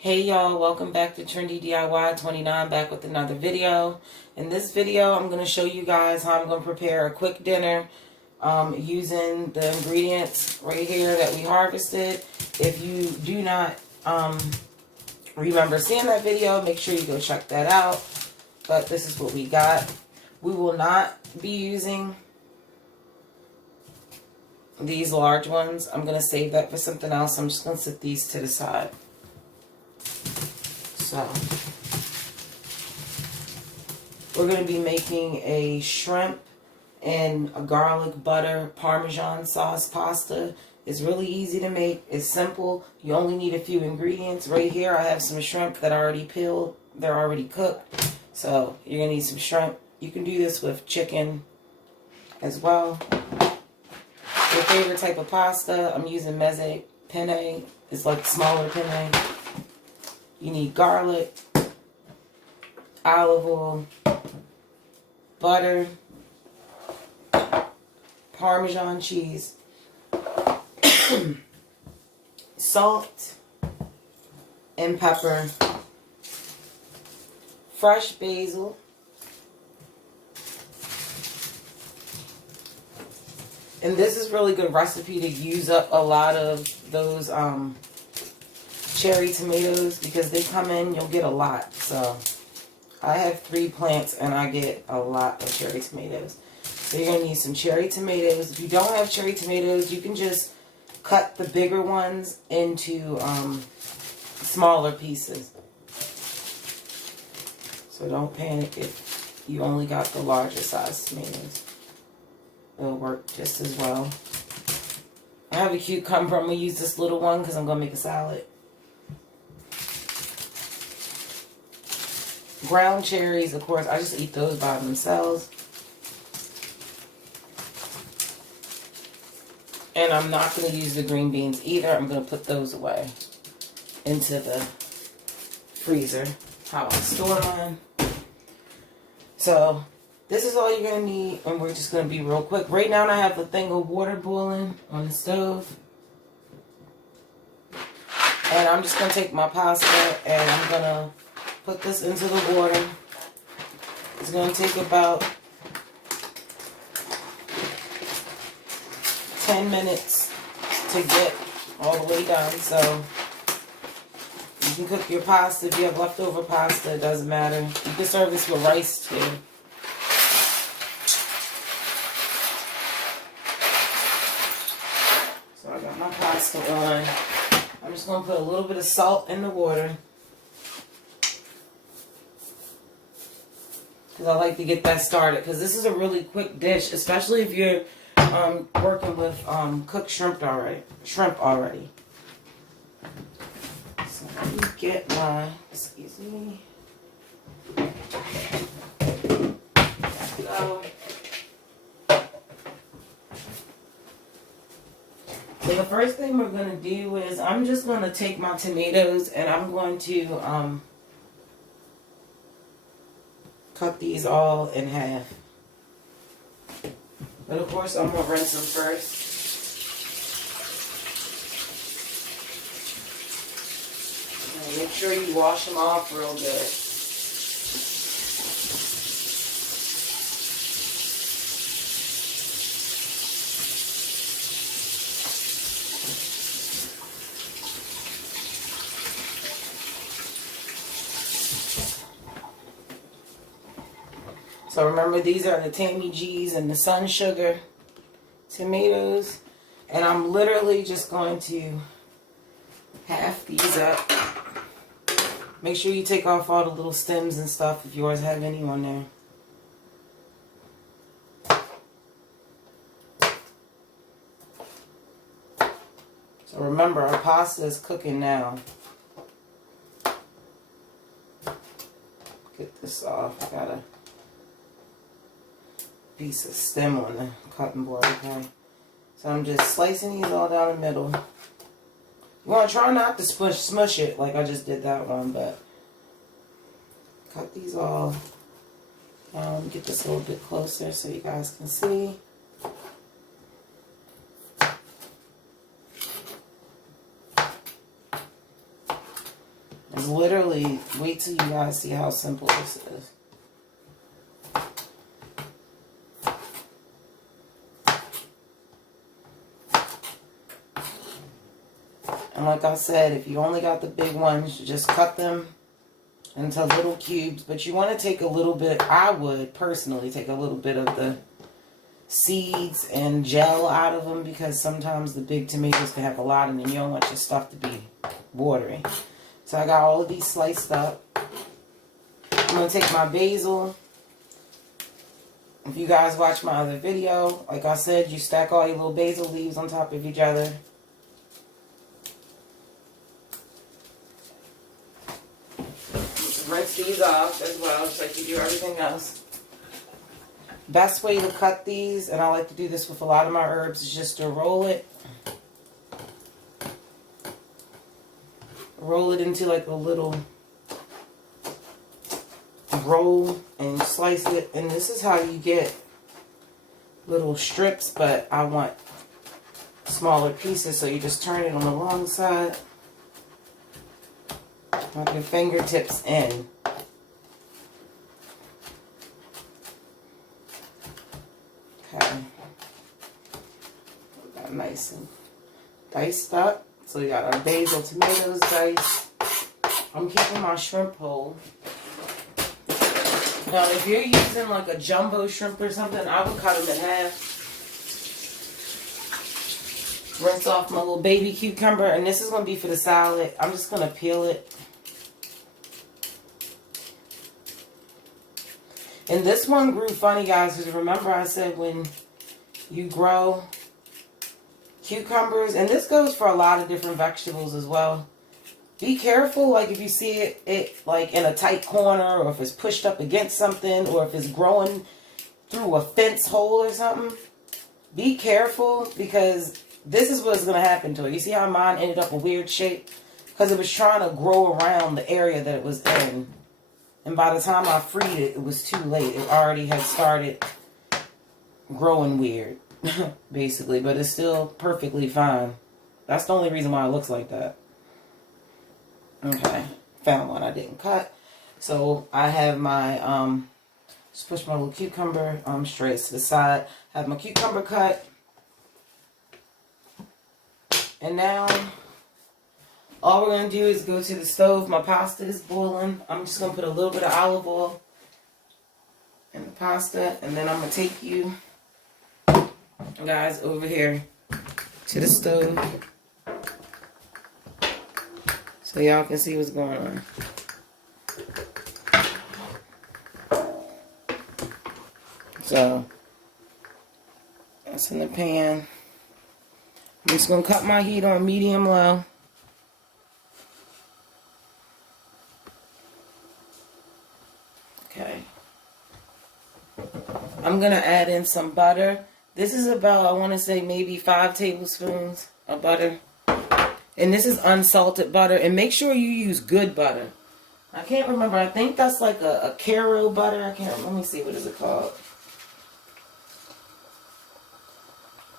Hey y'all, welcome back to Trendy DIY 29, back with another video. In this video, I'm going to show you guys how I'm going to prepare a quick dinner using the ingredients right here that we harvested. If you do not remember seeing that video, make sure you go check that out. But this is what we got. We will not be using these large ones. I'm going to save that for something else. I'm just going to set these to the side. So, we're going to be making a shrimp and a garlic butter parmesan sauce pasta. It's really easy to make. It's simple. You only need a few ingredients. Right here I have some shrimp that I already peeled. They're already cooked. So, you're going to need some shrimp. You can do this with chicken as well. Your favorite type of pasta, I'm using meze penne. It's like smaller penne. You need garlic, olive oil, butter, Parmesan cheese, salt and pepper, fresh basil, and this is really good recipe to use up a lot of those cherry tomatoes, because they come in, you'll get a lot. So I have 3 plants and I get a lot of cherry tomatoes. So you're going to need some cherry tomatoes. If you don't have cherry tomatoes, you can just cut the bigger ones into smaller pieces. So don't panic if you only got the larger size tomatoes. It'll work just as well. I have a cucumber. I'm going to use this little one because I'm going to make a salad. Ground cherries, of course, I just eat those by themselves. And I'm not going to use the green beans either. I'm going to put those away into the freezer, how I store mine. So, this is all you're going to need, and we're just going to be real quick. Right now, I have a thing of water boiling on the stove. And I'm just going to take my pasta, and I'm going to put this into the water. It's going to take about 10 minutes to get all the way done. So you can cook your pasta. If you have leftover pasta, it doesn't matter. You can serve this with rice too. So I got my pasta on. I'm just going to put a little bit of salt in the water, because I like to get that started, because this is a really quick dish, especially if you're working with cooked shrimp already. So let me get my, excuse me. So the first thing we're going to do is I'm just going to take my tomatoes and I'm going to cut these all in half. But of course I'm going to rinse them first. And make sure you wash them off real good. So remember, these are the Tammy G's and the Sun Sugar tomatoes. And I'm literally just going to half these up. Make sure you take off all the little stems and stuff if yours have any on there. So remember, our pasta is cooking now. Get this off. I got a piece of stem on the cutting board, okay? So I'm just slicing these all down the middle. You want to try not to smush it like I just did that one, but cut these all down. Get this a little bit closer so you guys can see. is literally, wait till you guys see how simple this is. And like I said, if you only got the big ones, you just cut them into little cubes. But you want to take a little bit, I would personally take a little bit of the seeds and gel out of them, because sometimes the big tomatoes can have a lot in them. You don't want your stuff to be watery. So I got all of these sliced up. I'm going to take my basil. If you guys watch my other video, like I said, you stack all your little basil leaves on top of each other. Rinse these off as well, just like you do everything else. Best way to cut these, and I like to do this with a lot of my herbs, is just to roll it. Roll it into like a little roll and slice it. And this is how you get little strips, but I want smaller pieces, so you just turn it on the long side. With your fingertips in. Okay. Got nice and diced up. So we got our basil, tomatoes diced. I'm keeping my shrimp whole. Now, if you're using like a jumbo shrimp or something, I would cut them in half. Rinse off my little baby cucumber, and this is going to be for the salad. I'm just going to peel it. And this one grew funny, guys, because remember I said when you grow cucumbers, and this goes for a lot of different vegetables as well. Be careful, like if you see it like in a tight corner, or if it's pushed up against something, or if it's growing through a fence hole or something. Be careful, because this is what's going to happen to it. You see how mine ended up a weird shape? Because it was trying to grow around the area that it was in. And by the time I freed it, it was too late. It already had started growing weird, basically. But it's still perfectly fine. That's the only reason why it looks like that. Okay. Found one I didn't cut. So I have my, just push my little cucumber straight to the side. Have my cucumber cut. And now all we're going to do is go to the stove. My pasta is boiling. I'm just going to put a little bit of olive oil in the pasta. And then I'm going to take you guys over here to the stove so y'all can see what's going on. So that's in the pan. I'm just going to cut my heat on medium low. Okay. I'm going to add in some butter. This is about, I want to say, maybe 5 tablespoons of butter. And this is unsalted butter. And make sure you use good butter. I can't remember. I think that's like a Caro butter. I can't remember. Let me see. What is it called?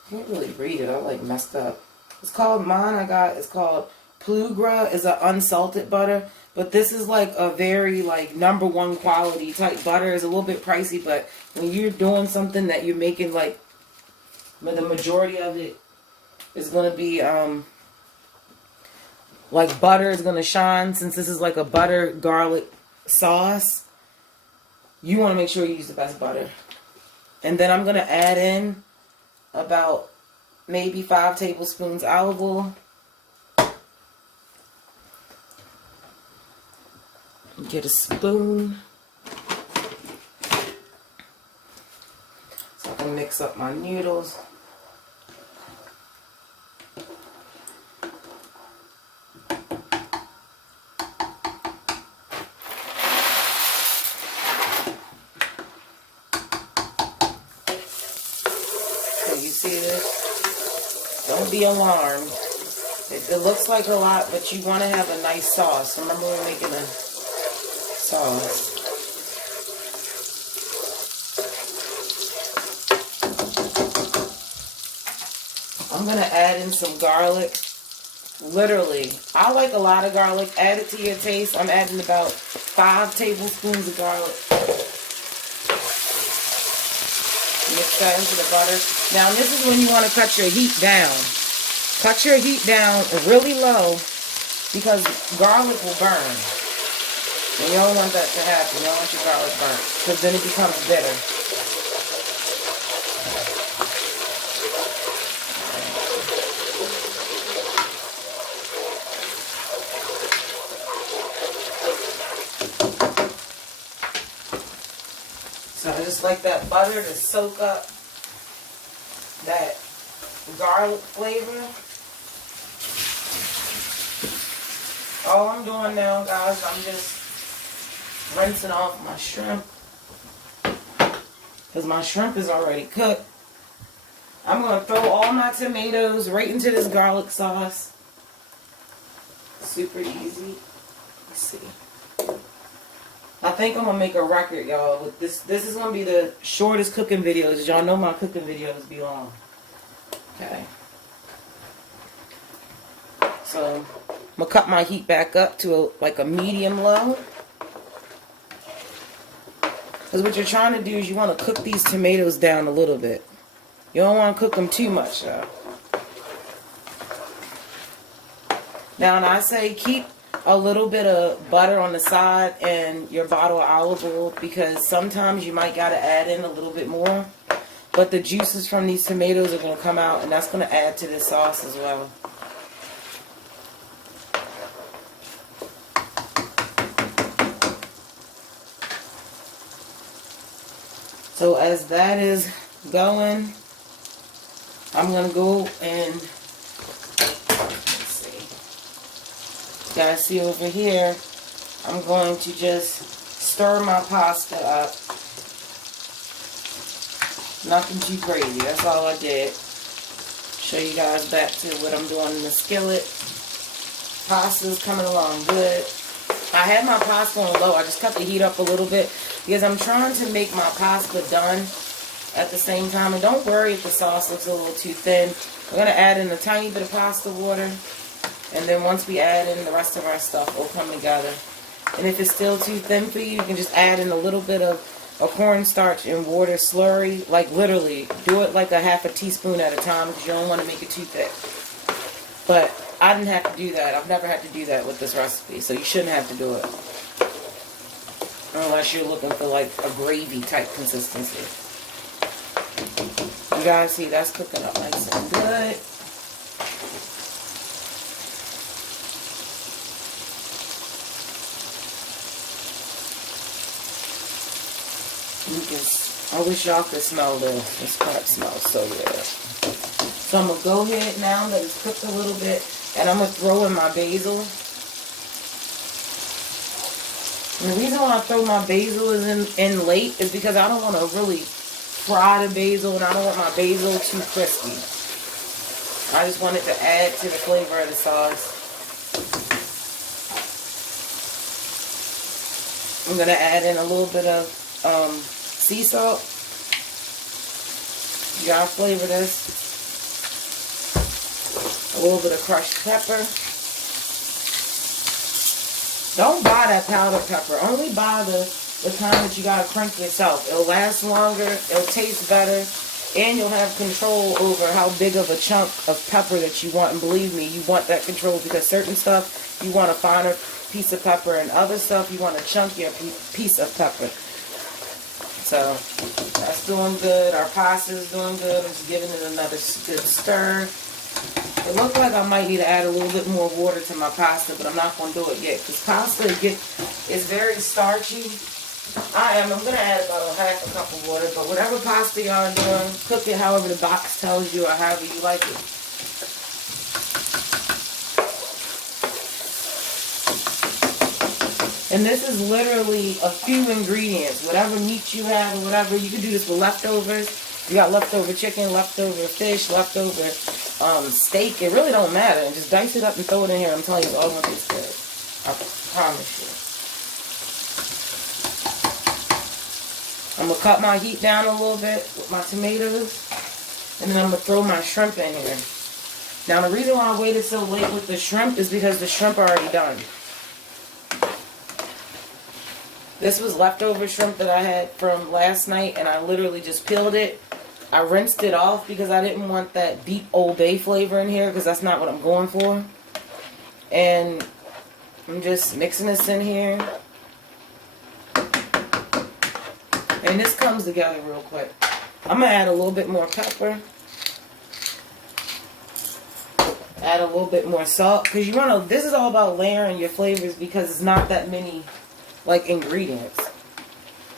I can't really read it. I like messed up. It's called, mine I got, it's called Plugra. It's an unsalted butter. But this is like a very like #1 quality type butter. It's a little bit pricey, but when you're doing something that you're making, like, the majority of it is going to be like butter is going to shine, since this is like a butter garlic sauce. You want to make sure you use the best butter. And then I'm going to add in about maybe 5 tablespoons olive oil. Get a spoon so I can mix up my noodles. So you see this? Don't be alarmed. It looks like a lot, but you want to have a nice sauce. Remember, we're making a sauce. I'm going to add in some garlic. Literally. I like a lot of garlic. Add it to your taste. I'm adding about 5 tablespoons of garlic. Mix that into the butter. Now, this is when you want to cut your heat down. Cut your heat down really low because garlic will burn. And you don't want that to happen. You don't want your garlic burnt because then it becomes bitter. So I just like that butter to soak up that garlic flavor. All I'm doing now, guys, I'm just rinsing off my shrimp because my shrimp is already cooked. I'm going to throw all my tomatoes right into this garlic sauce. Super easy. Let's see. I think I'm going to make a record, y'all. With this is going to be the shortest cooking videos. Y'all know my cooking videos be long. Okay. So, I'm going to cut my heat back up to like a medium low. Because what you're trying to do is you want to cook these tomatoes down a little bit. You don't want to cook them too much, y'all. Now, and I say keep a little bit of butter on the side and your bottle of olive oil because sometimes you might got to add in a little bit more. But the juices from these tomatoes are going to come out and that's going to add to this sauce as well. So as that is going, I'm going to go and, let's see, you guys see over here, I'm going to just stir my pasta up. Nothing too crazy, that's all I did. Show you guys back to what I'm doing in the skillet. Pasta's coming along good. I had my pasta on low, I just cut the heat up a little bit because I'm trying to make my pasta done at the same time. And don't worry if the sauce looks a little too thin. We're going to add in a tiny bit of pasta water. And then once we add in the rest of our stuff, it'll come together. And if it's still too thin for you, you can just add in a little bit of a cornstarch and water slurry. Like literally, do it like a half a teaspoon at a time because you don't want to make it too thick. But I didn't have to do that. I've never had to do that with this recipe. So you shouldn't have to do it. Unless you're looking for like a gravy type consistency. You guys see that's cooking up nice and good. I wish y'all could smell this. This crap smells so good. So I'm going to go ahead now that it's cooked a little bit and I'm going to throw in my basil. And the reason why I throw my basil in late is because I don't want to really fry the basil and I don't want my basil too crispy. I just want it to add to the flavor of the sauce. I'm going to add in a little bit of sea salt. You gotta flavor this. A little bit of crushed pepper. Don't buy that powdered pepper. Only buy the kind that you gotta crank yourself. It'll last longer, it'll taste better, and you'll have control over how big of a chunk of pepper that you want. And believe me, you want that control because certain stuff you want a finer piece of pepper and other stuff you want a chunkier piece of pepper. So that's doing good. Our pasta is doing good. I'm just giving it another good stir. It looks like I might need to add a little bit more water to my pasta, but I'm not going to do it yet because pasta is very starchy. I'm going to add about half a cup of water, but whatever pasta y'all are doing, cook it however the box tells you or however you like it. And this is literally a few ingredients. Whatever meat you have or whatever, you can do this with leftovers. You got leftover chicken, leftover fish, leftover steak. It really don't matter. And just dice it up and throw it in here. I'm telling you, it's all going to taste good. I promise you. I'm going to cut my heat down a little bit with my tomatoes. And then I'm going to throw my shrimp in here. Now the reason why I waited so late with the shrimp is because the shrimp are already done. This was leftover shrimp that I had from last night, and I literally just peeled it. I rinsed it off because I didn't want that deep Old Bay flavor in here, because that's not what I'm going for. And I'm just mixing this in here. And this comes together real quick. I'm going to add a little bit more pepper. Add a little bit more salt. Because you want to, this is all about layering your flavors, because it's not that many, like, ingredients.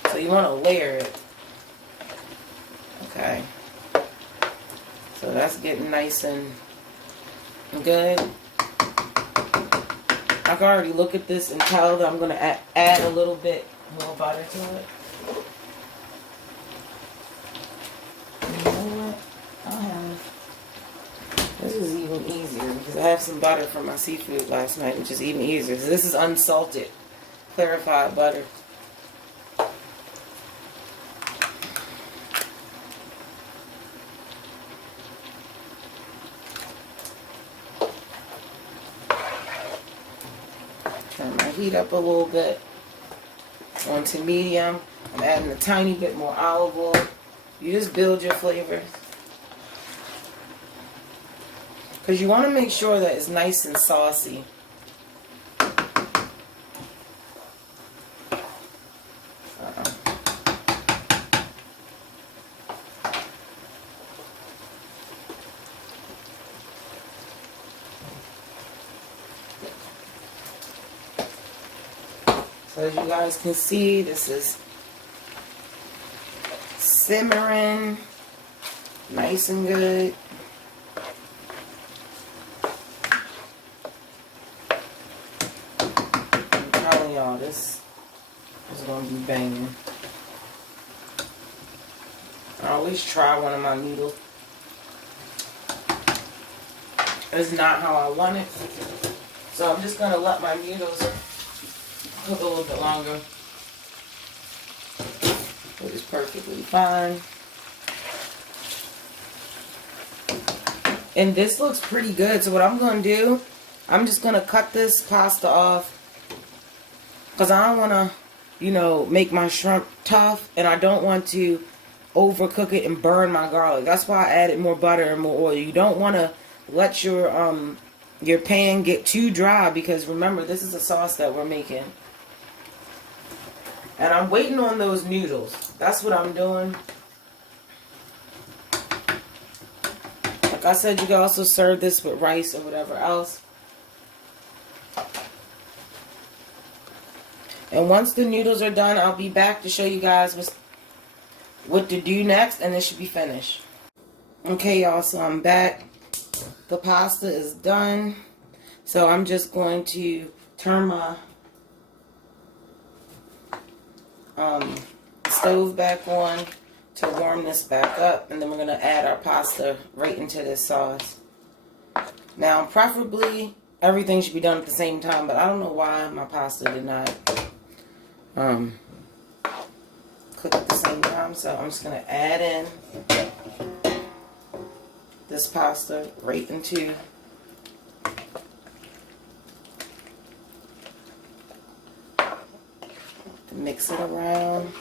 So you want to layer it. Okay. So that's getting nice and good. I can already look at this and tell that I'm going to add a little bit more butter to it. You know what? I'll have... This is even easier because I have some butter from my seafood last night, which is even easier. So this is unsalted, clarified butter. Turn my heat up a little bit onto medium. I'm adding a tiny bit more olive oil. You just build your flavor. Because you want to make sure that it's nice and saucy. So as you guys can see, this is simmering nice and good. I'm telling y'all, this is going to be banging. I always try one of my noodles. It's not how I want it. So I'm just going to let my noodles cook a little bit longer. It is perfectly fine. And this looks pretty good. So what I'm going to do, I'm just going to cut this pasta off. Because I don't want to, you know, make my shrimp tough. And I don't want to overcook it and burn my garlic. That's why I added more butter and more oil. You don't want to let your pan get too dry. Because remember, this is a sauce that we're making. And I'm waiting on those noodles. That's what I'm doing. Like I said, you can also serve this with rice or whatever else. And once the noodles are done, I'll be back to show you guys what to do next. And this should be finished. Okay, y'all. So I'm back. The pasta is done. So I'm just going to turn my stove back on to warm this back up, and then we're going to add our pasta right into this sauce. Now preferably everything should be done at the same time, but I don't know why my pasta did not cook at the same time. So I'm just going to add in this pasta right into mix it around.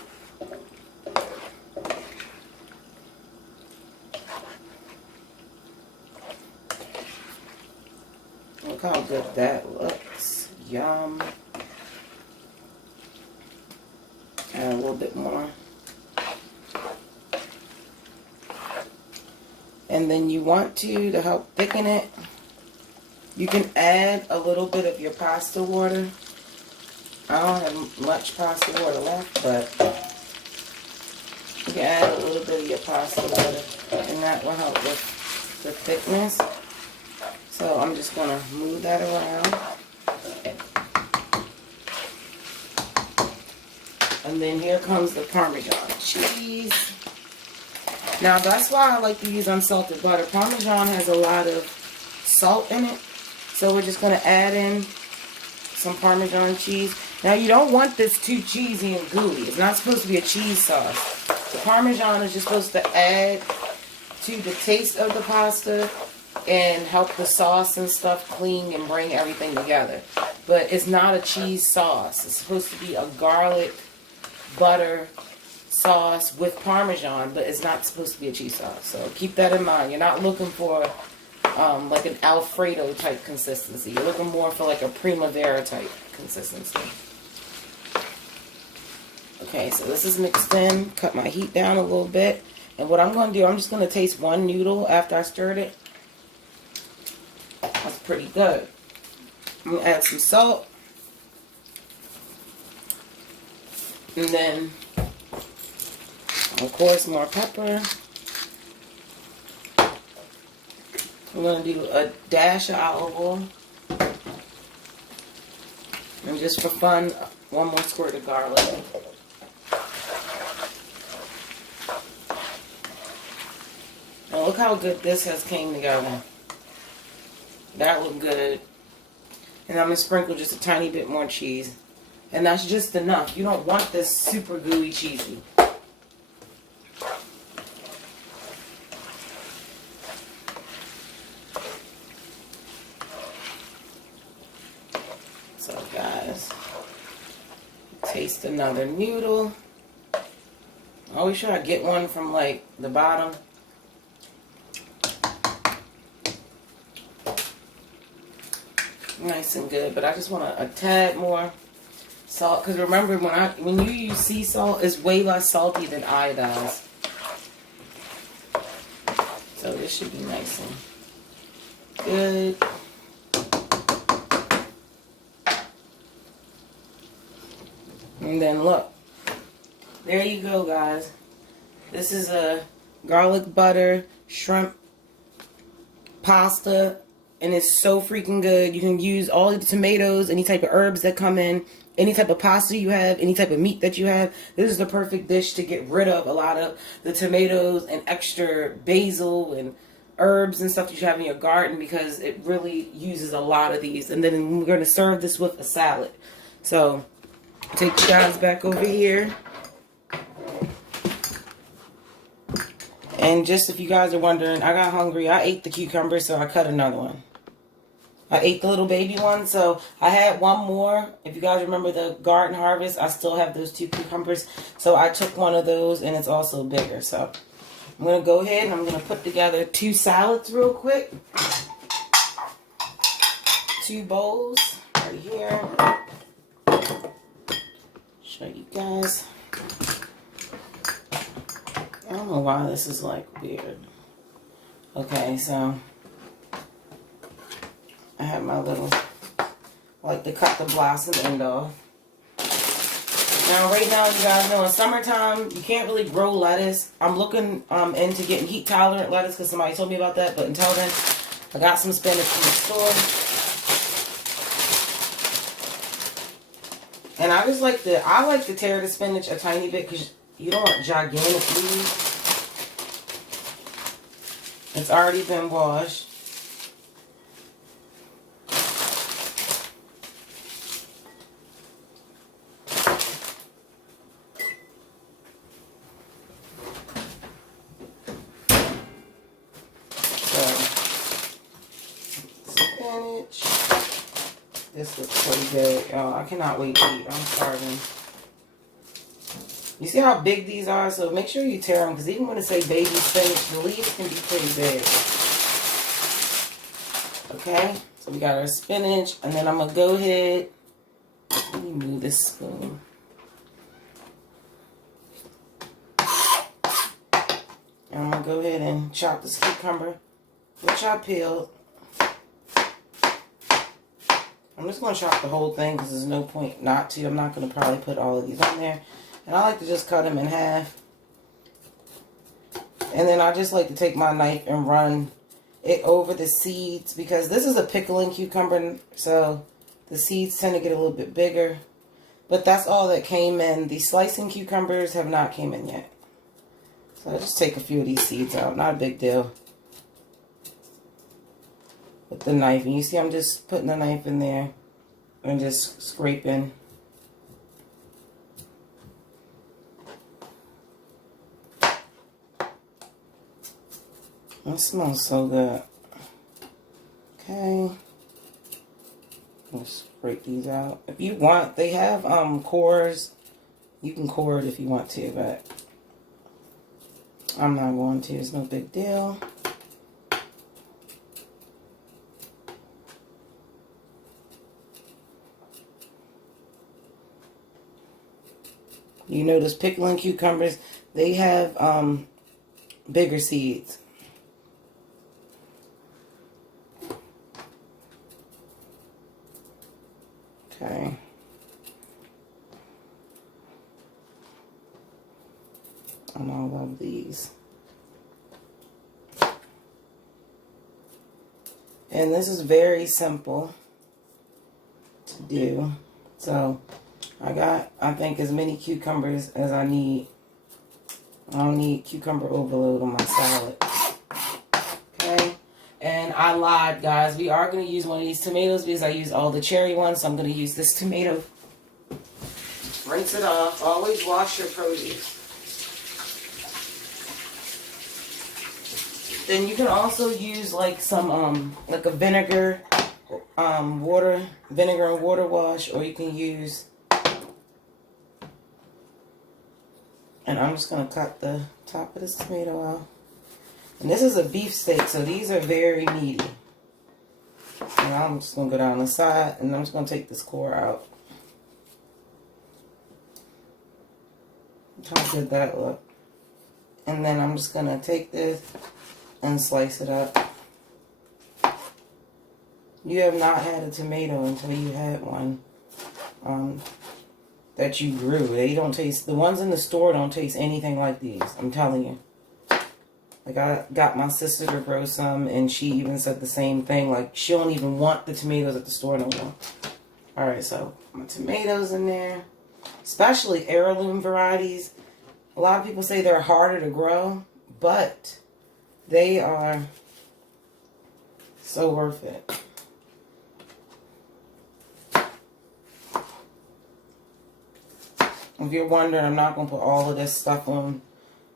Look how good that looks. Yum. Add a little bit more. And then you want to help thicken it, you can add a little bit of your pasta water. I don't have much pasta water left, but you can add a little bit of your pasta water, and that will help with the thickness. So I'm just going to move that around. And then here comes the Parmesan cheese. Now that's why I like to use unsalted butter. Parmesan has a lot of salt in it. So we're just going to add in some Parmesan cheese. Now you don't want this too cheesy and gooey. It's not supposed to be a cheese sauce. The Parmesan is just supposed to add to the taste of the pasta and help the sauce and stuff clean and bring everything together. But it's not a cheese sauce. It's supposed to be a garlic butter sauce with Parmesan, but it's not supposed to be a cheese sauce. So keep that in mind. You're not looking for like an Alfredo type consistency. You're looking more for like a Primavera type consistency. Okay, so this is mixed in. Cut my heat down a little bit. And what I'm going to do, I'm just going to taste one noodle after I stirred it. That's pretty good. I'm going to add some salt. And then, of course, more pepper. I'm going to do a dash of olive oil. And just for fun, one more squirt of garlic. Now look how good this has came together. That looked good. And I'm going to sprinkle just a tiny bit more cheese. And that's just enough. You don't want this super gooey cheesy. So guys, taste another noodle. Always try to get one from like the bottom. Nice and good, but I just want a tad more salt, because remember when you use sea salt, it's way less salty than iodized. So this should be nice and good. And then look, there you go, guys. This is a garlic butter shrimp pasta. And it's so freaking good. You can use all the tomatoes, any type of herbs that come in, any type of pasta you have, any type of meat that you have. This is the perfect dish to get rid of a lot of the tomatoes and extra basil and herbs and stuff that you have in your garden, because it really uses a lot of these. And then we're going to serve this with a salad. So take you guys back over here. And just if you guys are wondering, I got hungry. I ate the cucumber, so I cut another one. I ate the little baby one, so I had one more. If you guys remember the garden harvest, I still have those 2 cucumbers. So I took one of those, and it's also bigger. So I'm going to go ahead and I'm going to put together 2 salads real quick. 2 bowls right here. Show you guys. I don't know why this is like weird. Okay, so I have my little, I like to cut the blossom end off. Now right now, you guys know in summertime, you can't really grow lettuce. I'm looking into getting heat tolerant lettuce because somebody told me about that. But until then, I got some spinach from the store. And I just like I like to tear the spinach a tiny bit because you don't want gigantic leaves. It's already been washed. Spinach. This looks pretty good. Oh, I cannot wait to eat. I'm starving. You see how big these are? So make sure you tear them, because even when it say baby spinach, the leaves can be pretty big. Okay, so we got our spinach, and then I'm going to go ahead, let me move this spoon. And I'm going to go ahead and chop this cucumber, which I peeled. I'm just going to chop the whole thing because there's no point not to. I'm not going to probably put all of these on there. And I like to just cut them in half. And then I just like to take my knife and run it over the seeds, because this is a pickling cucumber, so the seeds tend to get a little bit bigger. But that's all that came in. The slicing cucumbers have not came in yet. So I'll just take a few of these seeds out. Not a big deal. With the knife. And you see I'm just putting the knife in there and just scraping. That smells so good. Okay. Let's break these out. If you want, they have cores. You can core it if you want to, but I'm not going to. It's no big deal. You notice pickling cucumbers, they have bigger seeds. Okay. On all of these. And this is very simple to do. So I got, I think, as many cucumbers as I need. I don't need cucumber overload on my salad. Okay? And I lied, guys. We are going to use one of these tomatoes because I used all the cherry ones. So I'm going to use this tomato. Rinse it off. Always wash your produce. Then you can also use like some, like a vinegar, vinegar and water wash, or you can use, and I'm just going to cut the top of this tomato out. And this is a beef steak, so these are very meaty. And I'm just going to go down the side, and I'm just going to take this core out. How good that look. And then I'm just going to take this and slice it up. You have not had a tomato until you had one that you grew. They don't taste, the ones in the store don't taste anything like these. I'm telling you. Like, I got my sister to grow some, and she even said the same thing. Like, she don't even want the tomatoes at the store no more. Alright, so my tomatoes in there. Especially heirloom varieties. A lot of people say they're harder to grow, but they are so worth it. If you're wondering, I'm not going to put all of this stuff on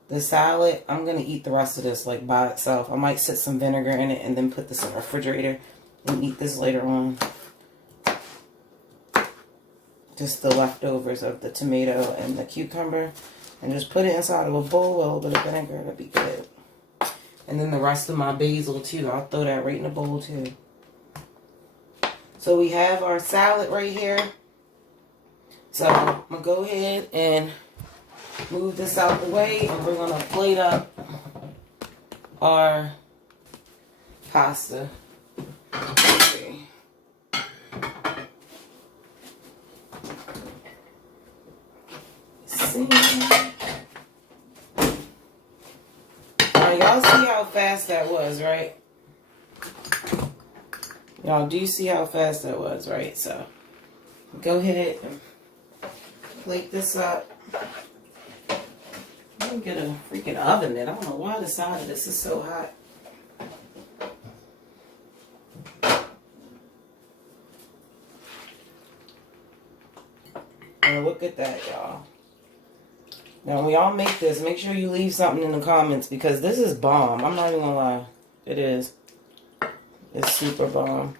the salad. I'm going to eat the rest of this like by itself. I might sit some vinegar in it and then put this in the refrigerator and eat this later on. Just the leftovers of the tomato and the cucumber. And just put it inside of a bowl with a little bit of vinegar. That'd be good. And then the rest of my basil too. I'll throw that right in the bowl too. So we have our salad right here. So I'm going to go ahead and move this out the way. And we're going to plate up our pasta. Okay. See. Y'all see how fast that was, right? Y'all do see how fast that was, right? So, go ahead and plate this up. I'm going to get a freaking oven in. I don't know why the side of this is so hot. And look at that, y'all. Now, when y'all make this, make sure you leave something in the comments because this is bomb. I'm not even gonna lie. It is. It's super bomb.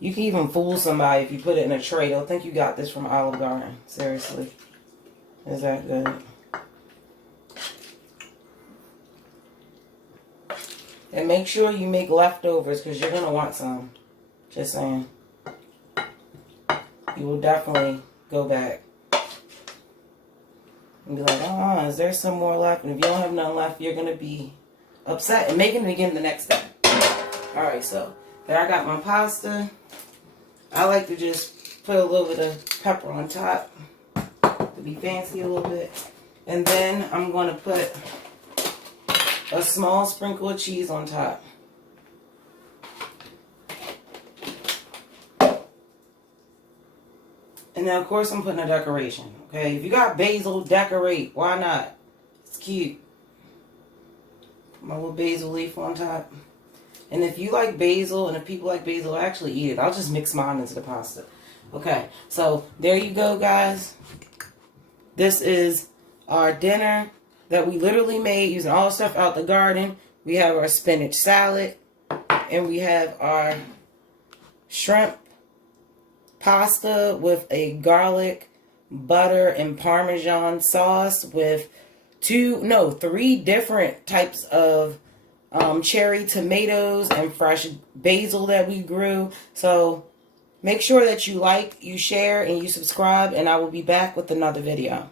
You can even fool somebody if you put it in a tray. They'll think you got this from Olive Garden. Seriously. Is that good? And make sure you make leftovers because you're gonna want some. Just saying. You will definitely go back and be like, oh, is there some more left? And if you don't have none left, you're going to be upset and making it again the next day. Alright, so there I got my pasta. I like to just put a little bit of pepper on top to be fancy a little bit. And then I'm going to put a small sprinkle of cheese on top. And then, of course, I'm putting a decoration. Okay, if you got basil, decorate. Why not? It's cute. My little basil leaf on top. And if you like basil, and if people like basil, actually eat it. I'll just mix mine into the pasta. Okay, so there you go, guys. This is our dinner that we literally made using all the stuff out the garden. We have our spinach salad. and we have our shrimp pasta with a garlic, butter, and Parmesan sauce with 3 different types of cherry tomatoes and fresh basil that we grew. So make sure that you like, you share, and you subscribe, and I will be back with another video.